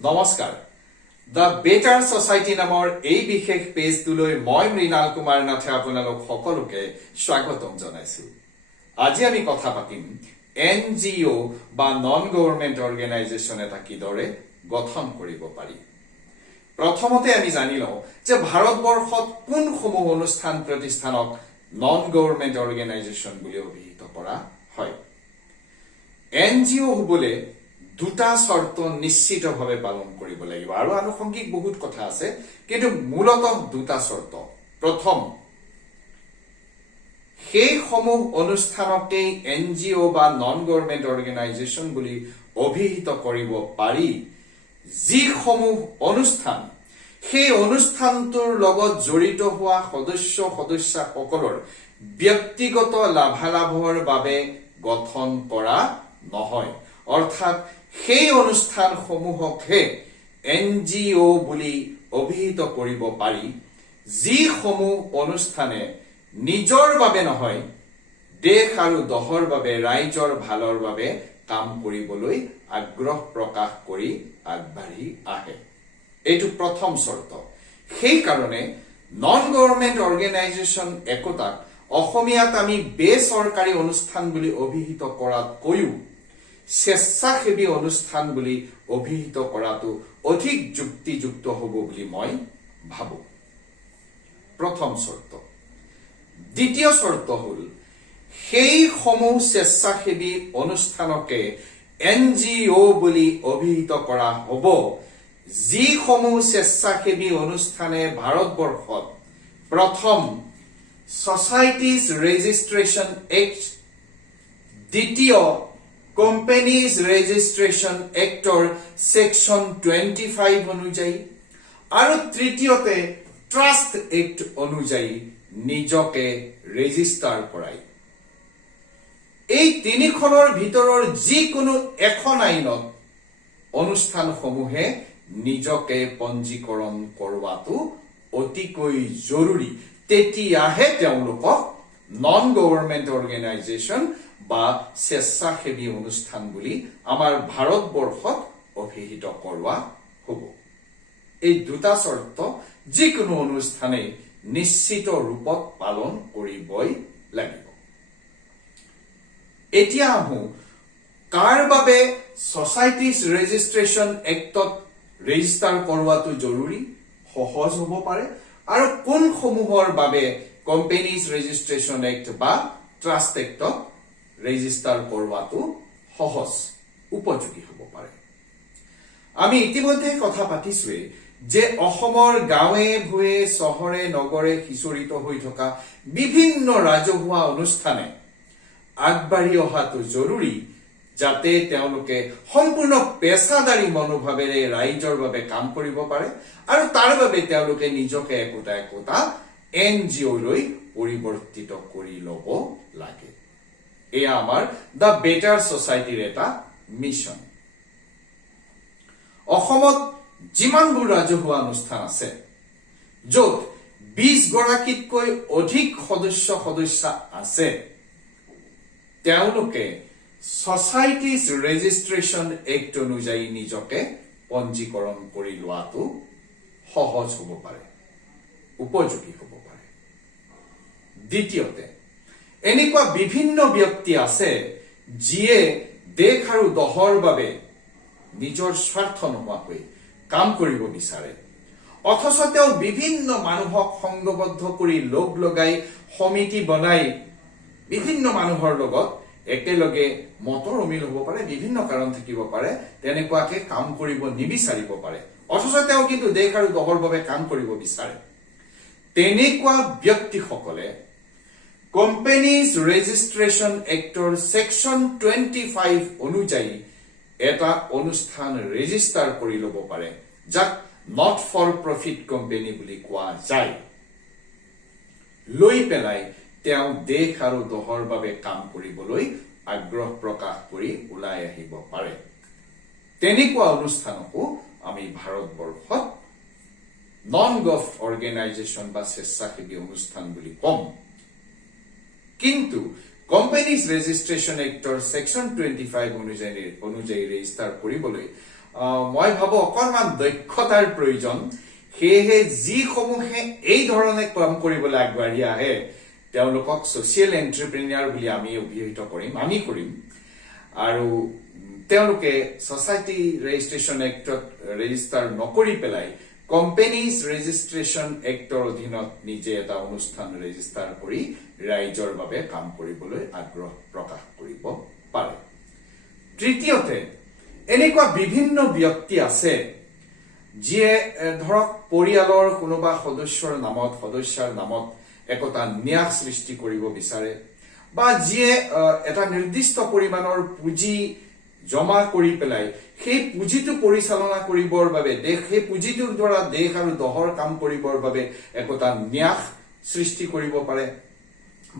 নমস্কাৰ the better society নামৰ এই বিশেষ পেজটোলৈ মই মৃণাল কুমাৰ নাথে আপোনালোক সকলোকে স্বাগতম জনাইছো। আজি আমি কথা পাতিম NGO বা নন গভৰ্ণমেণ্ট অৰ্গেনাইজেশ্যন এটা কিদৰে গঠন কৰিব পাৰি। প্ৰথমতে আমি জানি লওঁ যে ভাৰতবৰ্ষত কোনসমূহ অনুষ্ঠান প্ৰতিষ্ঠানক নন গভৰ্ণমেণ্ট অৰ্গেনাইজেশ্যন বুলি অভিহিত কৰা হয়। NGO হ'বলৈ দুটা শৰ্ত নিশ্চিতভাৱে পালন কৰিব লাগিব আৰু আনুষংগিক বহুত কথা আছে, কিন্তু মূলতঃ দুটা শৰ্ত। প্ৰথম, সেই সমূহ অনুষ্ঠানকেই NGO বা নন গভৰ্ণমেণ্ট অৰ্গেনাইজেশ্যন বুলি অভিহিত কৰিব পাৰি যিসমূহ অনুষ্ঠান সেই অনুষ্ঠানটোৰ লগত জড়িত হোৱা সদস্যসকলৰ ব্যক্তিগত লাভালাভৰ বাবে গঠন কৰা নহয়। অৰ্থাৎ সেই অনুষ্ঠানসমূহকহে NGO বুলি অভিহিত কৰিব পাৰি যিসমূহ অনুষ্ঠানে নিজৰ বাবে নহয়, দেশ আৰু দহৰ বাবে, ৰাইজৰ ভালৰ বাবে কাম কৰিবলৈ আগ্ৰহ প্ৰকাশ কৰি আগবাঢ়ি আহে। এইটো প্ৰথম চৰ্ত। সেইকাৰণে নন গভৰ্ণমেণ্ট অৰ্গেনাইজেশ্যন একোটাক অসমীয়াত আমি বেচৰকাৰী অনুষ্ঠান বুলি অভিহিত কৰাতকৈও স্বেচ্ছাসেৱী অনুষ্ঠান বুলি অভিহিত কৰাটো অধিক যুক্তিযুক্ত হ'ব বুলি মই ভাবো। প্ৰথম চৰ্ত। দ্বিতীয় চৰ্ত হ'ল সেই সমূহ স্বেচ্ছাসেৱী অনুষ্ঠানকে NGO বুলি অভিহিত কৰা হ'ব যিসমূহ স্বেচ্ছাসেৱী অনুষ্ঠানে ভাৰতবৰ্ষত প্ৰথম ছ'চাইটিজ ৰেজিষ্ট্ৰেশ্যন এক্ট, দ্বিতীয় কোম্পানীজ ৰেজিষ্ট্ৰেশ্যন এক্টৰ সেকশ্যন 25 অনুযায়ী আৰু তৃতীয়তে ট্ৰাষ্ট এক্ট অনুযায়ী নিজকে ৰেজিষ্টাৰ কৰায়। এই তিনিখনৰ ভিতৰৰ যিকোনো এখন আইনত অনুষ্ঠানসমূহে নিজকে পঞ্জীকৰণ কৰোৱাটো অতিকৈ জৰুৰী। তেতিয়াহে তেওঁলোকক নন গভৰ্ণমেণ্ট অৰ্গেনাইজেশ্যন বা স্বেচ্ছাসেৱী অনুষ্ঠান বুলি আমাৰ ভাৰতবৰ্ষত অভিহিত কৰোৱা হ'ব। এই দুটা চৰ্ত যিকোনো অনুষ্ঠানেই নিশ্চিত ৰূপত পালন কৰিবই লাগিব। এতিয়া আহোঁ কাৰ বাবে ছ'চাইটিজ ৰেজিষ্ট্ৰেশ্যন এক্টত ৰেজিষ্টাৰ কৰোৱাটো জৰুৰী, সহজ হ'ব পাৰে, আৰু কোনসমূহৰ বাবে কোম্পানীজ ৰেজিষ্ট্ৰেশ্যন এক্ট বা ট্ৰাষ্ট এক্টত ৰেজিষ্টাৰ কৰোৱাটো সহজ, উপযোগী হ'ব পাৰে। আমি ইতিমধ্যে কথা পাতিছোৱেই যে অসমৰ গাঁৱে ভূঞে, চহৰে নগৰে সিঁচৰিত হৈ থকা বিভিন্ন ৰাজহুৱা অনুষ্ঠানে আগবাঢ়ি অহাটো জৰুৰী যাতে তেওঁলোকে সম্পূৰ্ণ পেছাদাৰী মনোভাৱেৰে ৰাইজৰ বাবে কাম কৰিব পাৰে আৰু তাৰ বাবে তেওঁলোকে নিজকে একোটা NGO লৈ পৰিৱৰ্তিত কৰি ল'ব লাগে। এয়া আমাৰ দ্য বেটাৰ ছ'চাইটিৰ এটা মিছন। অসমত যিমানবোৰ ৰাজহুৱা অনুষ্ঠান আছে য'ত 20 গৰাকীতকৈ অধিক সদস্যা আছে, তেওঁলোকে ছ'চাইটিজ ৰেজিষ্ট্ৰেশ্যন এক্ট অনুযায়ী নিজকে পঞ্জীকৰণ কৰি লোৱাটো সহজ হ'ব পাৰে, উপযোগী হ'ব পাৰে। দ্বিতীয়তে, এনেকুৱা বিভিন্ন ব্যক্তি আছে যিয়ে দেশ আৰু দহৰ বাবে নিজৰ স্বাৰ্থ নোহোৱাকৈ কাম কৰিব বিচাৰে, অথচ তেওঁ বিভিন্ন মানুহক সংঘবদ্ধ কৰি লগ লগাই সমিতি বনাই বিভিন্ন মানুহৰ লগত একেলগে মতৰ অমিল হ'ব পাৰে, বিভিন্ন কাৰণ থাকিব পাৰে, তেনেকুৱাকে কাম কৰিব নিবিচাৰিব পাৰে, অথচ তেওঁ কিন্তু দেশ আৰু দহৰ বাবে কাম কৰিব বিচাৰে। তেনেকুৱা ব্যক্তিসকলে কোম্পানীজ ৰেজিষ্ট্ৰেশ্যন এক্টৰ সেকশ্যন 25 অনুযায়ী এটা অনুষ্ঠান ৰেজিষ্টাৰ কৰি ল'ব পাৰে যাক নট ফৰ প্ৰফিট কোম্পানী বুলি কোৱা যায়। লৈ পেলাই তেওঁ দেশ আৰু দহৰ বাবে কাম কৰিবলৈ আগ্ৰহ প্ৰকাশ কৰি ওলাই আহিব পাৰে। তেনেকুৱা অনুষ্ঠানকো আমি ভাৰতবৰ্ষত নন গভ অৰ্গেনাইজেশ্যন বা স্বেচ্ছাসেৱী অনুষ্ঠান বুলি কম। কিন্তু কোম্পানীজ ৰেজিষ্ট্ৰেশ্যন এক্টৰ সেকশ্যন 25 অনুযায়ী ৰেজিষ্টাৰ কৰিবলৈ মই ভাবো অকণমান দক্ষতাৰ প্ৰয়োজন সেয়েহে যিসমূহে এই ধৰণে কাম কৰিবলৈ আগবাঢ়ি আহে তেওঁলোকক সোশিয়েল এন্টাৰপ্ৰেনিয়ৰ বুলি আমি অভিহিত কৰিম আমি কৰিম আৰু তেওঁলোকে সোসাইটি ৰেজিষ্ট্ৰেচন এক্টত ৰেজিষ্টাৰ নকৰি পেলাই কোম্পানীজ ৰেজিষ্ট্ৰেচন এক্টৰ অধীনত নিজে এটা অনুষ্ঠান ৰেজিষ্টাৰ কৰি ৰাইজৰ বাবে কাম কৰিবলৈ আগ্ৰহ প্ৰকাশ কৰিব পাৰে তৃতীয়তে এনেকুৱা বিভিন্ন ব্যক্তি আছে যিয়ে ধৰক পৰিয়ালৰ কোনোবা সদস্যৰ নামত একতা ন্যাস সৃষ্টি কৰিব বিচাৰে বা যিয়ে এটা নিৰ্দিষ্ট পৰিমাণৰ পুঁজি জমা কৰি পেলাই সেই পুঁজিটো পৰিচালনা কৰিবৰ বাবে সেই পুঁজিটোৰ দ্বাৰা দেশ আৰু দহৰ কাম কৰিবৰ বাবে একতা ন্যাস সৃষ্টি কৰিব পাৰে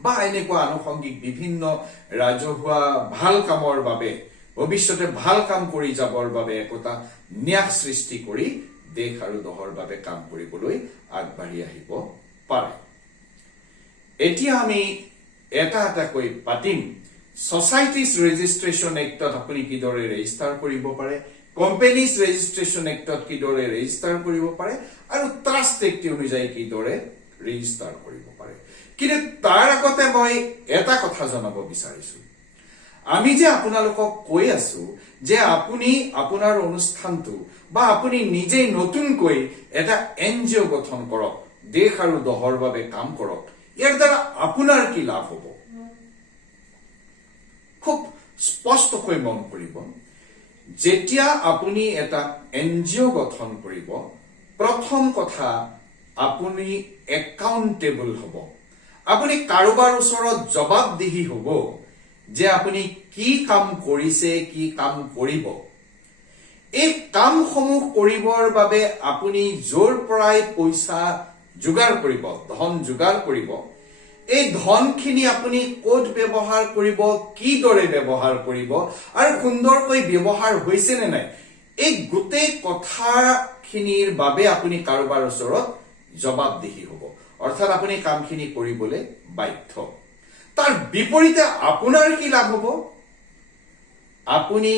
বা এনেকুৱা আনুষংগিক বিভিন্ন ৰাজহুৱা ভাল কামৰ বাবে ভৱিষ্যতে ভাল কাম কৰি যাবৰ বাবে একতা ন্যাস সৃষ্টি কৰি দেশ আৰু দহৰ বাবে কাম কৰিবলৈ আগবাঢ়ি আহিব পাৰে এতিয়া আমি এটাকৈ পাতিম সোসাইটিজ ৰেজিষ্ট্ৰেচন এক্টত আপুনি কিদৰে ৰেজিষ্টাৰ কৰিব পাৰে কোম্পানীজ ৰেজিষ্ট্ৰেচন এক্টত কিদৰে ৰেজিষ্টাৰ কৰিব পাৰে আৰু ট্ৰাষ্ট এক্ট অনুযায়ী কিদৰে ৰেজিষ্টাৰ কৰিব পাৰে কিন্তু তাৰ আগতে মই এটা কথা জনাব বিচাৰিছো আমি যে আপোনালোকক কৈ আছো যে আপুনি আপোনাৰ অনুষ্ঠানটো বা আপুনি নিজে নতুনকৈ এটা NGO গঠন কৰক দেশ আৰু দহৰ বাবে কাম কৰক ইয়াৰ দ্বাৰা আপোনাৰ কি লাভ হ'ব খুব স্পষ্টকৈ মন কৰিব যেতিয়া আপুনি এটা NGO গঠন কৰিব প্ৰথম কথা আপুনি একাউন্টেবল হ'ব আপুনি কাৰোবাৰ ওচৰত জবাবদিহি হ'ব যে আপুনি কি কাম কৰিছে কি কাম কৰিব এই কামসমূহ কৰিবৰ বাবে আপুনি জোৰ পৰাই পইচা যোগাৰ কৰিব ধন যোগাৰ কৰিব এই ধনখিনি আপুনি ক'ত ব্যৱহাৰ কৰিব কি দৰে ব্যৱহাৰ কৰিব আৰু সুন্দৰকৈ ব্যৱহাৰ হৈছে নে নাই এই গোটেই কথাখিনিৰ বাবে আপুনি কাৰোবাৰ ওচৰত জবাবদিহি হ'ব অৰ্থাৎ আপুনি কামখিনি কৰিবলৈ বাধ্য তাৰ বিপৰীতে আপোনাৰ কি লাভ হ'ব আপুনি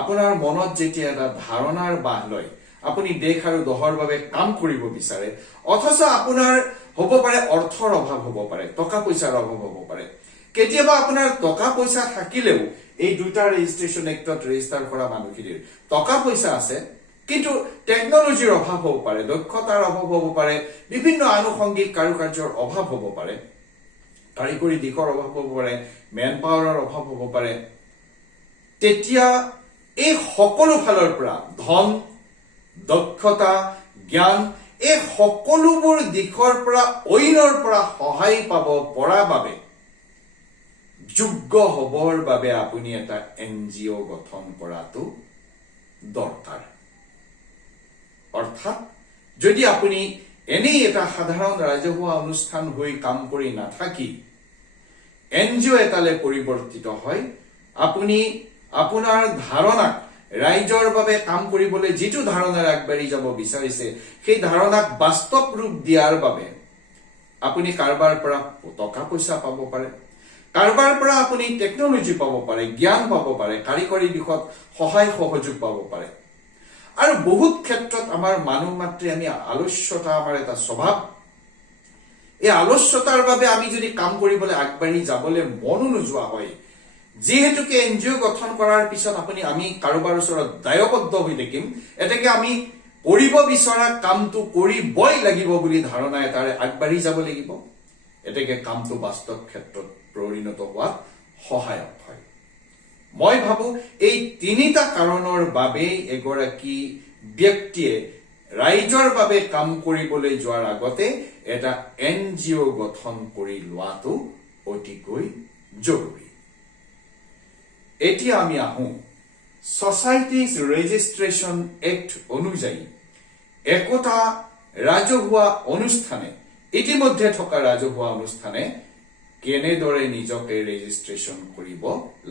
আপোনাৰ মনত যেতিয়া এটা ধাৰণাৰ বাহ লয় আপুনি দেশ আৰু দহৰ বাবে কাম কৰিব বিচাৰে অথচ আপোনাৰ হ'ব পাৰে অৰ্থৰ অভাৱ হ'ব পাৰে টকা পইচাৰ অভাৱ হ'ব পাৰে কেতিয়াবা আপোনাৰ টকা পইচা থাকিলেও এই দুটা ৰেজিষ্ট্ৰেচন এক্টত ৰেজিষ্টাৰ কৰা মানুহখিনিৰ টকা পইচা আছে কিন্তু টেকনলজিৰ অভাৱ হ'ব পাৰে দক্ষতাৰ অভাৱ হ'ব পাৰে বিভিন্ন আনুষংগিক কাৰুকাৰ্যৰ অভাৱ হ'ব পাৰে কাৰিকৰী দিশৰ অভাৱ হ'ব পাৰে মেন পাৱাৰৰ অভাৱ হ'ব পাৰে তেতিয়া এই সকলো ফালৰ পৰা ধন দক্ষতা জ্ঞান এই সকলোবোৰ দিশৰ পৰা অইনৰ পৰা সহায় পাব পৰা বাবে যোগ্য হবৰ বাবে আপুনি এটা NGO গঠন কৰাটো দৰকাৰ অৰ্থাৎ যদি আপুনি এনেই এটা সাধাৰণ ৰাজহুৱা অনুষ্ঠান হৈ কাম কৰি নাথাকি NGO এটালে পৰিৱৰ্তিত হয় আপুনি আপোনাৰ ধাৰণাক ৰাইজৰ বাবে কাম কৰিবলৈ যিটো ধাৰণাৰ আগবাঢ়ি যাব বিচাৰিছে সেই ধাৰণাক বাস্তৱ ৰূপ দিয়াৰ বাবে আপুনি কাৰোবাৰ পৰা টকা পইচা পাব পাৰে কাৰোবাৰ পৰা আপুনি টেকনলজি পাব পাৰে জ্ঞান পাব পাৰে কাৰিকৰী দিশত সহায় সহযোগ পাব পাৰে আৰু বহুত ক্ষেত্ৰত আমাৰ মানুহ মাত্ৰে আমি আলস্যতা আমাৰ এটা স্বভাৱ এই আলস্যতাৰ বাবে আমি যদি কাম কৰিবলৈ আগবাঢ়ি যাবলৈ মনো নোযোৱা হয় যেহেতুকে NGO গঠন কৰাৰ পিছত আমি কাৰোবাৰ ওচৰত দায়বদ্ধ হৈ থাকিম এটাকে আমি কৰিব বিচৰা কামটো কৰিবই লাগিব বুলি ধাৰণা এটাৰে আগবাঢ়ি যাব লাগিব এটাকে কামটো বাস্তৱ ক্ষেত্ৰত পৰিণত হোৱাত সহায়ক হয় মই ভাবো এই তিনিটা কাৰণৰ বাবে এগৰাকী ব্যক্তিয়ে ৰাইজৰ বাবে কাম কৰিবলৈ যোৱাৰ আগতে এটা NGO গঠন কৰি লোৱাটো অতিকৈ জৰুৰী এতিয়া আমি আহো সোসাইটিজ ৰেজিষ্ট্ৰেচন এক্ট অনুযায়ী একতা ৰাজহুৱা অনুষ্ঠানে ইতিমধ্যে থকা ৰাজহুৱা অনুষ্ঠানে কেনেদৰে নিজকে ৰেজিষ্ট্ৰেচন কৰিব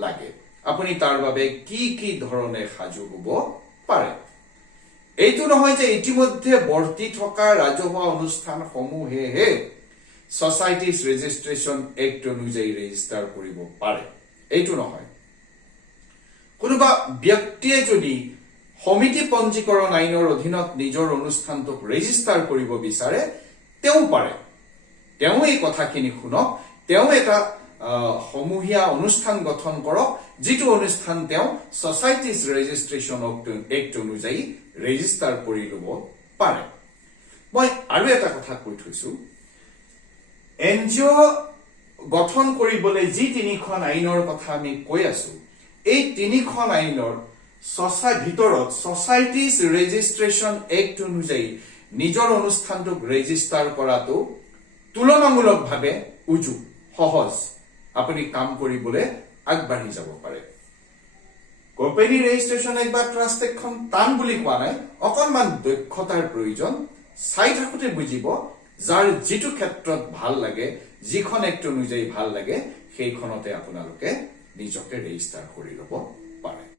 লাগে আপুনি তাৰ বাবে কি কি ধৰণে সাজু হ'ব পাৰে এইটো নহয় যে ইতিমধ্যে বৰ্তি থকা ৰাজহুৱা অনুষ্ঠানসমূহেহে সোসাইটিজ ৰেজিষ্ট্ৰেচন এক্ট অনুযায়ী ৰেজিষ্টাৰ কৰিব পাৰে এইটো নহয় কোনোবা ব্যক্তিয়ে যদি সমিতি পঞ্জীকৰণ আইনৰ অধীনত নিজৰ অনুষ্ঠানটোক ৰেজিষ্টাৰ কৰিব বিচাৰে তেও পাৰে তেও এই কথাখিনি শুনক তেও এটা সমূহীয়া অনুষ্ঠান গঠন কৰক যিটো অনুষ্ঠান তেও সোসাইটিজ ৰেজিষ্ট্ৰেচন এক্ট অনুযায়ী ৰেজিষ্টাৰ কৰি ল'ব পাৰে মই আৰু এটা কথা কৈ থৈছো NGO গঠন কৰিবলৈ যি তিনিখন আইনৰ কথা আমি কৈ আছো এই তিনিখন আইনৰ ভিতৰত সোসাইটিজ ৰেজিষ্ট্ৰেচন এক্ট অনুযায়ী নিজৰ অনুষ্ঠানটোক ৰেজিষ্টাৰ কৰাটো তুলনামূলকভাৱে উজু সহজ আপুনি কাম কৰিবলৈ আগবাঢ়ি যাব পাৰে কোম্পানী ৰেজিষ্ট্ৰেচন এক বা ট্ৰাষ্ট এখন টান বুলি কোৱা নাই অকনমান দক্ষতাৰ প্ৰয়োজন চাই থাকোতে বুজিব যাৰ যিটো ক্ষেত্ৰত ভাল লাগে যিখন এক্ট অনুযায়ী ভাল লাগে সেইখনতে আপোনালোকে নিজকে ৰেজিষ্টাৰ কৰি ল'ব পাৰে